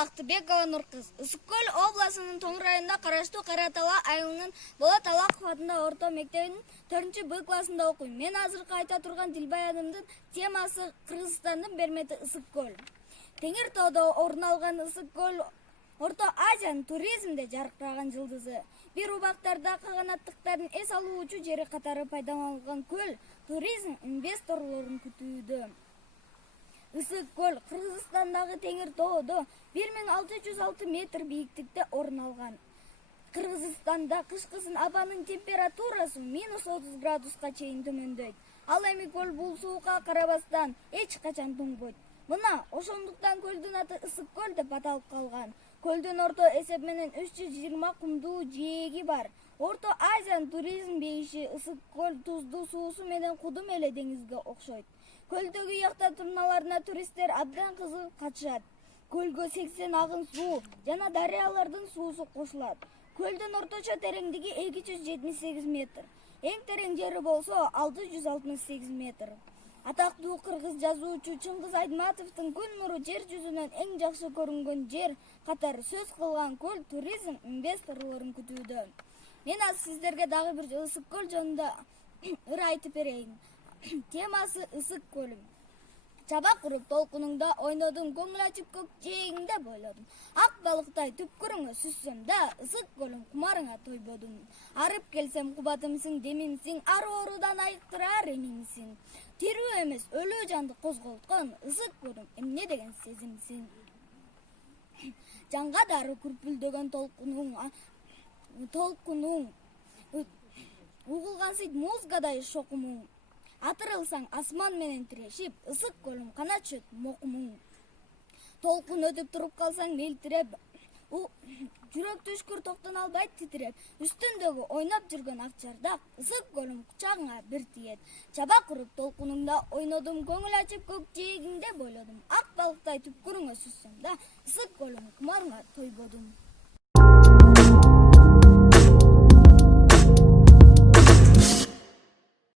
Бактыбекова Нуркыз. Ысык көл обласынын Тоң районунда караштуу Каратала айылынын Болот Алаков атындагы орто мектебинин 4-Б классында окуйм. Мен азыркы айта турган дил баянымдын темасы Кыргызстандын бермети ысык көл. Теңир тоодо орун алган ысык көл Орто Азиянын туризмде жаркыраган жылдызы. Бир убактарда каганаттыктардын эс алуучу жери катары пайдаланылган көл туризм инвесторлорун күтүүдө. Ысык көл Кыргызстандагы Теңир тоодо 1606 метр бийиктикте орун алган. Кыргызстанда кышкысын абанын температурасы -30 градуска чейин төмөндөйт. Ал эми көл бул суукка карабастан эч качан тоңбойт. Мына ошондуктан көлдүн аты ысык көл деп аталып калган. Көлдүн орто эсеп менен 320 кумдуу жээги бар. Орто Азиянын туризм бейиши ысык көл туздуу суусу менен кудум эле деңизге окшойт. Көлдөгү якта турналарына туристтер абдан кызыгып катышат. Көлгө 80 агын суу жана дарыялардын суусу кошулат. Көлдүн орточо тереңдиги 278 метр. Эң терең жери болсо 668 метр. Атактуу кыргыз жазуучу Чыңгыз Айтматовдун күн нуру жер жүзүнөн эң жакшы көрүнгөн жер катары сөз кылган көл туризм инвесторлорун күтүүдө. Мен азыр сиздерге дагы бир ысык көл жөнүндө ыр айтып берейин. Темасы ысык көл. Чабак уруп толкунуңда ойнодум, көңүл ачып көк жээгиңде бойлодум. Ак балыктай түпкүрүңө сүзсөм да, ысык көлүм кумарыңа тойбодум. Арып келсем кубатымсың, демимсиң, ар оорудан айыктырар эмимсиң. Тирүү эмес, өлүү жанды козголткон ысык көлүм эмне деген сезимсиң. Жанга дары күрпүлдөгөн толкунуң, угулгансыйт музгадай шокумуң. Атырылсаң асман менен тирешип, ысык көлүм каначөт мокумуң. Толкун өтүп туруп калсаң мелтиреп, жүрөк түшкүр токтоно албайт титиреп, үстүндөгү ойноп жүргөн ак чардак, ысык көлүм кучагыңа бир тиет. Чабак уруп толкунуңда ойнодум, көңүл ачып көк жээгиңде бойлодум. Ак балыктай түпкүрүңө сүзсөм да, ысык көлүм кумарыңа тойбодум.